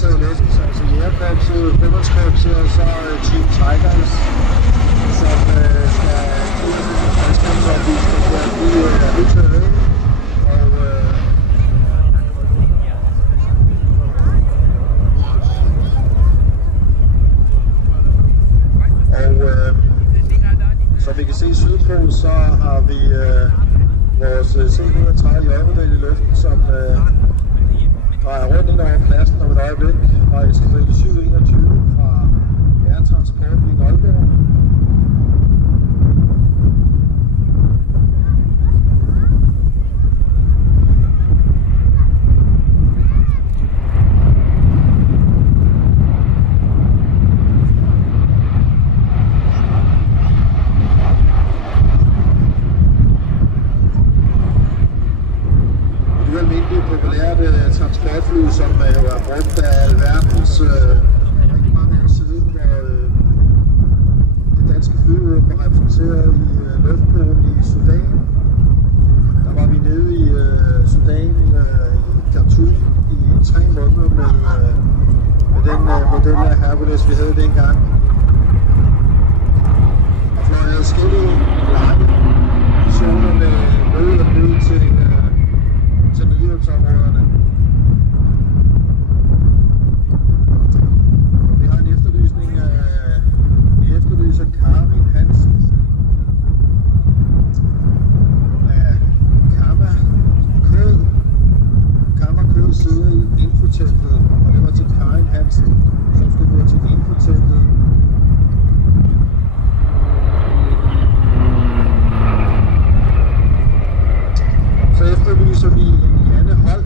taget læselse, altså jægerkorpset, fodboldskorpset og så Team Tigers, som skal kigge på redskabsopvisning her. De er helt taget væk, og som vi kan se sydpå, så har vi vores C-130J-model i luften, som drejer rundt ind over pladsen om et øjeblik, og eskadrille 721 fra Airtransportflying Aalborg. Transportfly, som jo er brugt af alverdens rigtig mange år siden, hvor det danske flyvåben var repræsenteret i luftbåden i Sudan. Der var vi nede i Sudan, i Khartoum, i 3 måneder med den model af Hercules, vi havde dengang. Og fløj adskillige lange missioner med møde og møde til nødhjælpsområderne. Karin Hansen af Kammerkød sidder i infoteltet, og det var til Karin Hansen, som skulle gå til infoteltet. Så efterlyser vi Janne Holt.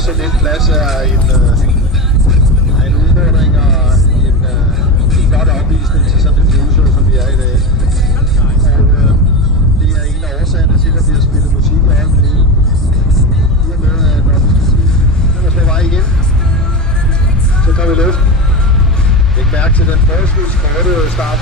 Sådan en plads er en udfordring og en flot opvisning til sådan en flyveshow, som vi er i dag. Og det er en af årsagerne til, at vi har spillet musik i øjeblikket. I og med, at når vi skal sige, at vi er på vej igen, så kommer vi luften. Læg mærke til den forholdsvis korte start